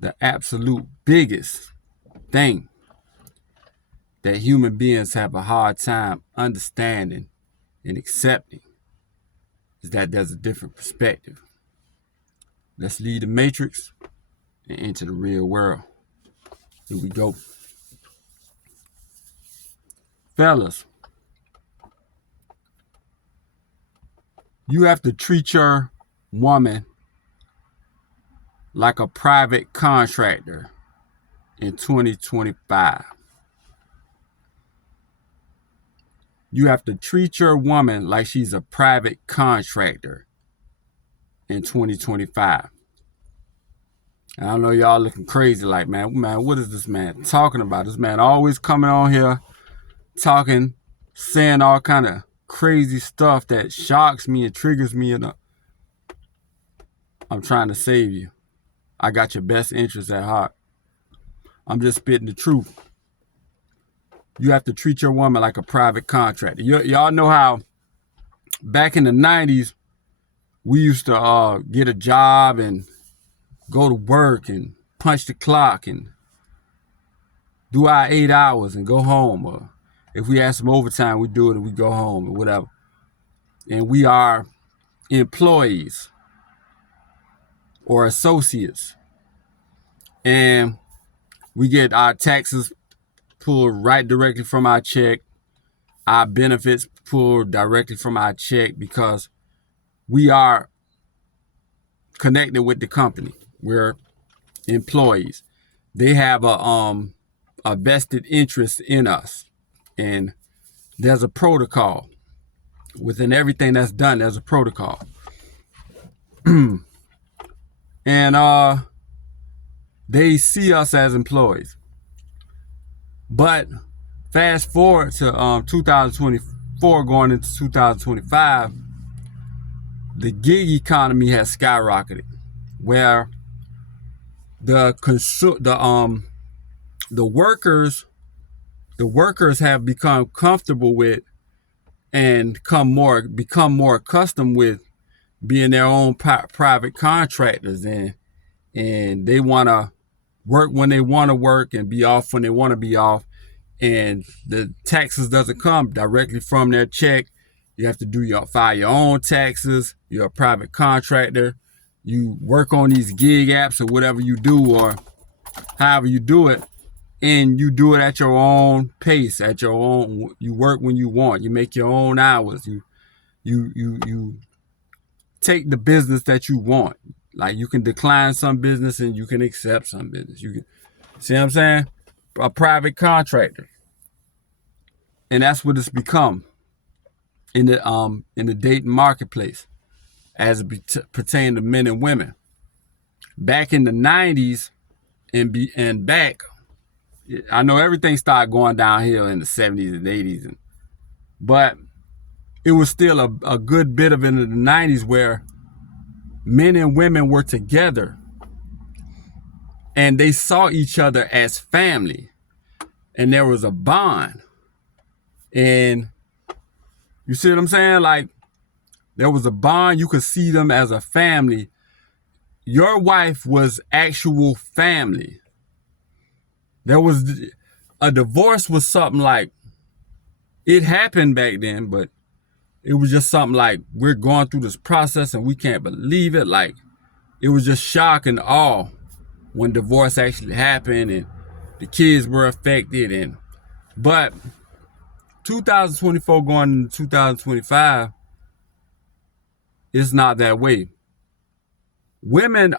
the absolute biggest thing that human beings have a hard time understanding and accepting is that there's a different perspective. Let's leave the matrix and enter the real world. Here we go. Fellas, you have to treat your woman like a private contractor in 2025. You have to treat your woman like she's a private contractor in 2025. And I know y'all looking crazy like, man, what is this man talking about? This man always coming on here talking, saying all kind of crazy stuff that shocks me and triggers me. And I'm trying to save you. I got your best interests at heart. I'm just spitting the truth. You have to treat your woman like a private contractor. Y'all know how back in the 90s, we used to get a job and go to work and punch the clock and do our 8 hours and go home. Or if we had some overtime, we do it and we go home or whatever. And we are employees or associates. And we get our taxes pulled right directly from our check. Our benefits pulled directly from our check because we are connected with the company. We're employees. They have a vested interest in us. And there's a protocol. Within everything that's done, there's a protocol. And they see us as employees. But fast forward to 2024 going into 2025, the gig economy has skyrocketed, where the workers have become comfortable with and become more accustomed with being their own private contractors, and they want to work when they want to work and be off when they want to be off, and the taxes doesn't come directly from their check. You have to file your own taxes. You're a private contractor. You work on these gig apps or whatever you do, or however you do it, and you do it at your own pace, at your own. You work when you want. You make your own hours. You take the business that you want. Like, you can decline some business and you can accept some business. You can, see what I'm saying? A private contractor. And that's what it's become in the dating marketplace as it pertains to men and women. Back in the 90s and back, I know everything started going downhill in the 70s and 80s, but it was still a good bit of it in the 90s where men and women were together and they saw each other as family, and there was a bond. And you see what I'm saying? Like, there was a bond. You could see them as a family. Your wife was actual family. There was a divorce was something like, it happened back then, but it was just something like, we're going through this process and we can't believe it. Like, it was just shock and awe when divorce actually happened and the kids were affected. But 2024 going into 2025, it's not that way. Women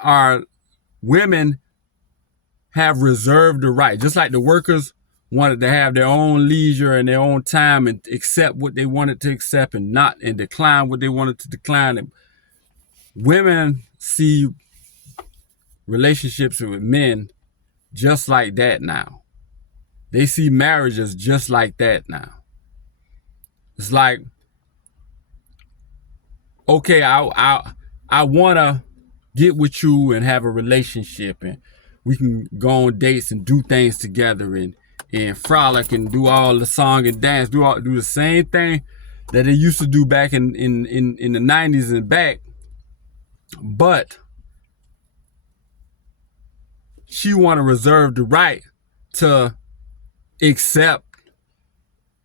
have reserved the right, just like the workers wanted to have their own leisure and their own time and accept what they wanted to accept and decline what they wanted to decline. And women see relationships with men just like that now. They see marriages just like that now. It's like, okay, I want to get with you and have a relationship, and we can go on dates and do things together and frolic and do all the song and dance, do the same thing that they used to do back in the 90s and back. But she want to reserve the right to accept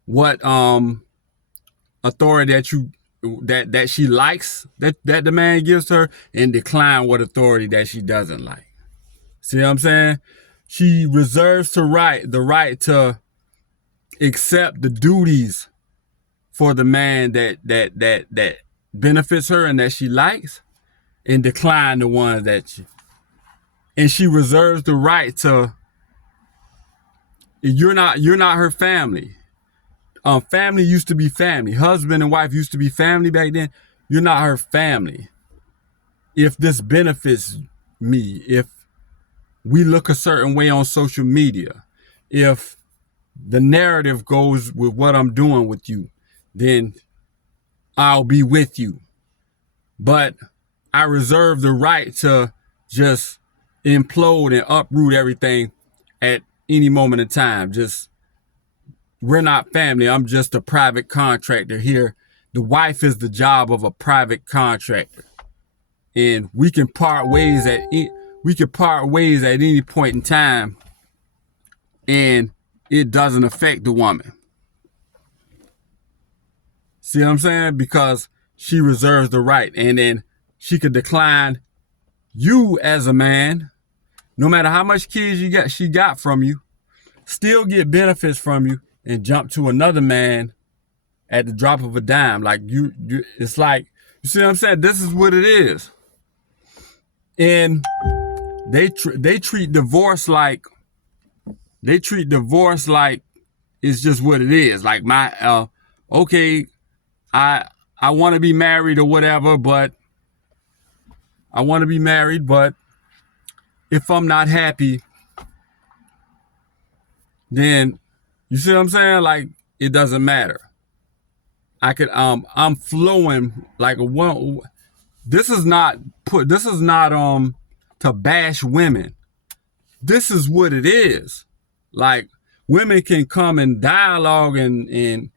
what authority that she likes that the man gives her, and decline what authority that she doesn't like. See what I'm saying? She reserves the right to accept the duties for the man that benefits her and that she likes, and decline the ones and she reserves the right to, you're not her family. Family used to be family. Husband and wife used to be family back then. You're not her family. If this benefits me, if we look a certain way on social media, if the narrative goes with what I'm doing with you, then I'll be with you. But I reserve the right to just implode and uproot everything at any moment in time. We're not family. I'm just a private contractor here. The wife is the job of a private contractor. And we can part ways at any point in time, and it doesn't affect the woman. See what I'm saying? Because she reserves the right, and then she could decline you as a man, no matter how much kids she got from you, still get benefits from you, and jump to another man at the drop of a dime. Like it's like, you see what I'm saying? This is what it is. And they treat divorce like it's just what it is. Like okay, I want to be married or whatever, but if I'm not happy, then, you see what I'm saying? Like, it doesn't matter. I'm flowing like a one. This is not to bash women. This is what it is. Like, women can come and dialogue and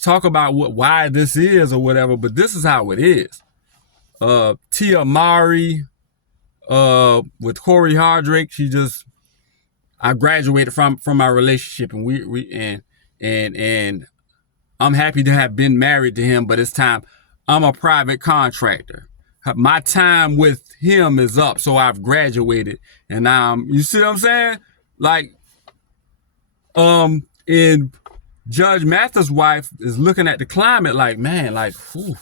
talk about why this is or whatever, but this is how it is. Tia Mowry, with Corey Hardrick, I graduated from our relationship, and and I'm happy to have been married to him, but it's time. I'm a private contractor. My time with him is up, so I've graduated, and now you see what I'm saying? Like, and Judge Mathis' wife is looking at the climate like, man, like, whew.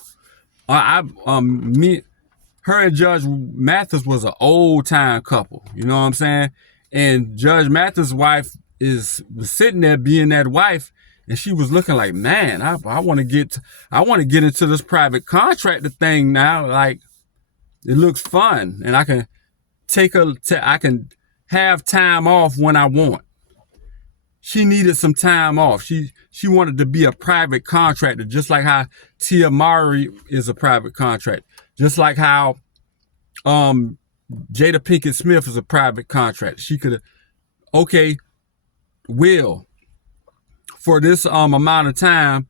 Her and Judge Mathis was an old time couple. You know what I'm saying? And Judge Mathis' wife was sitting there being that wife, and she was looking like, man, I want to get into this private contractor thing now. Like, it looks fun, and I can I can have time off when I want. She needed some time off. She wanted to be a private contractor, just like how Tia Mowry is a private contractor, just like how Jada Pinkett Smith is a private contractor. She could have, okay, Will, for this amount of time,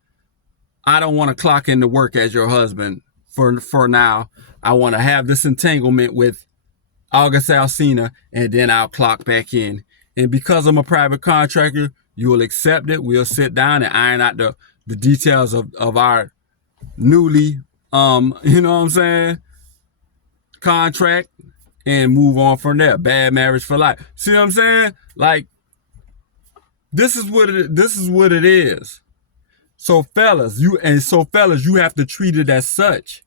I don't want to clock into work as your husband for now. I want to have this entanglement with August Alsina, and then I'll clock back in. And because I'm a private contractor, you will accept it. We'll sit down and iron out the details of our newly, you know what I'm saying, contract, and move on from there. Bad marriage for life. See what I'm saying? Like, this is what it is. So fellas, you have to treat it as such.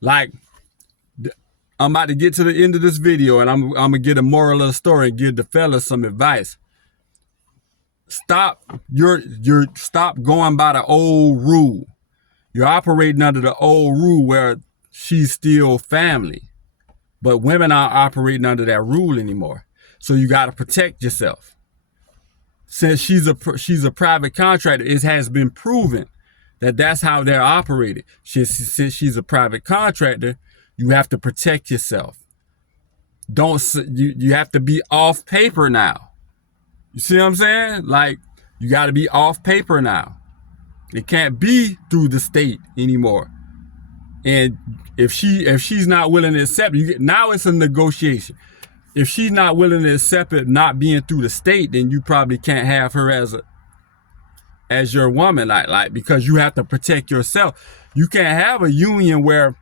Like, I'm about to get to the end of this video, and I'm gonna get a moral of the story and give the fellas some advice. Stop going by the old rule. You're operating under the old rule where she's still family, but women aren't operating under that rule anymore. So you got to protect yourself. Since she's a private contractor, it has been proven that that's how they're operated. Since she's a private contractor, you have to protect yourself. You have to be off paper now. You see what I'm saying? Like, you got to be off paper now. It can't be through the state anymore. And if she's not willing to accept, now it's a negotiation. if she's not willing to accept it not being through the state, then you probably can't have her as your woman, like because you have to protect yourself. You can't have a union where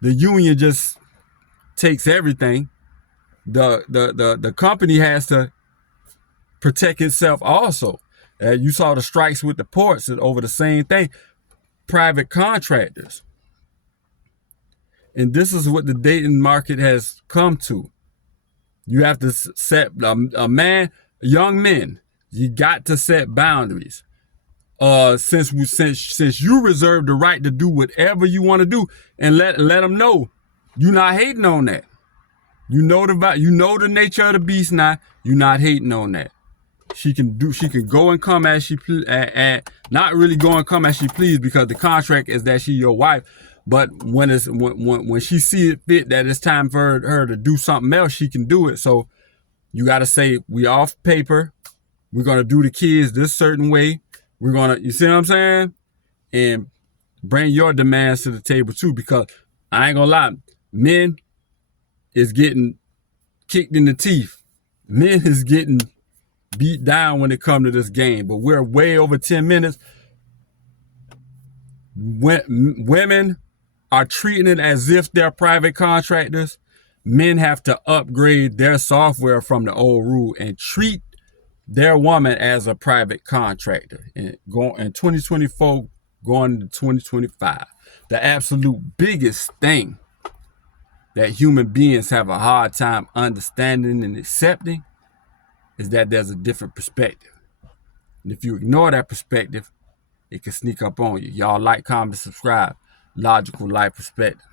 the union just takes everything. The company has to protect itself also. You saw the strikes with the ports over the same thing. Private contractors. And this is what the dating market has come to. You have to set young men, you got to set boundaries. Since you reserve the right to do whatever you want to do, and let them know you're not hating on that. You know the nature of the beast now. You're not hating on that. She can go and come as she not really go and come as she please, because the contract is that she your wife. But when she see it fit that it's time for her to do something else, she can do it. So you got to say, we off paper. We're going to do the kids this certain way. We're going to, you see what I'm saying? And bring your demands to the table too, because I ain't gonna lie, men is getting kicked in the teeth. Men is getting beat down when it comes to this game, but we're way over 10 minutes. Women are treating it as if they're private contractors. Men have to upgrade their software from the old rule and treat their woman as a private contractor. And going in 2024, going into 2025, the absolute biggest thing that human beings have a hard time understanding and accepting is that there's a different perspective. And if you ignore that perspective, it can sneak up on you. Y'all like, comment, subscribe. Logical Life Perspective.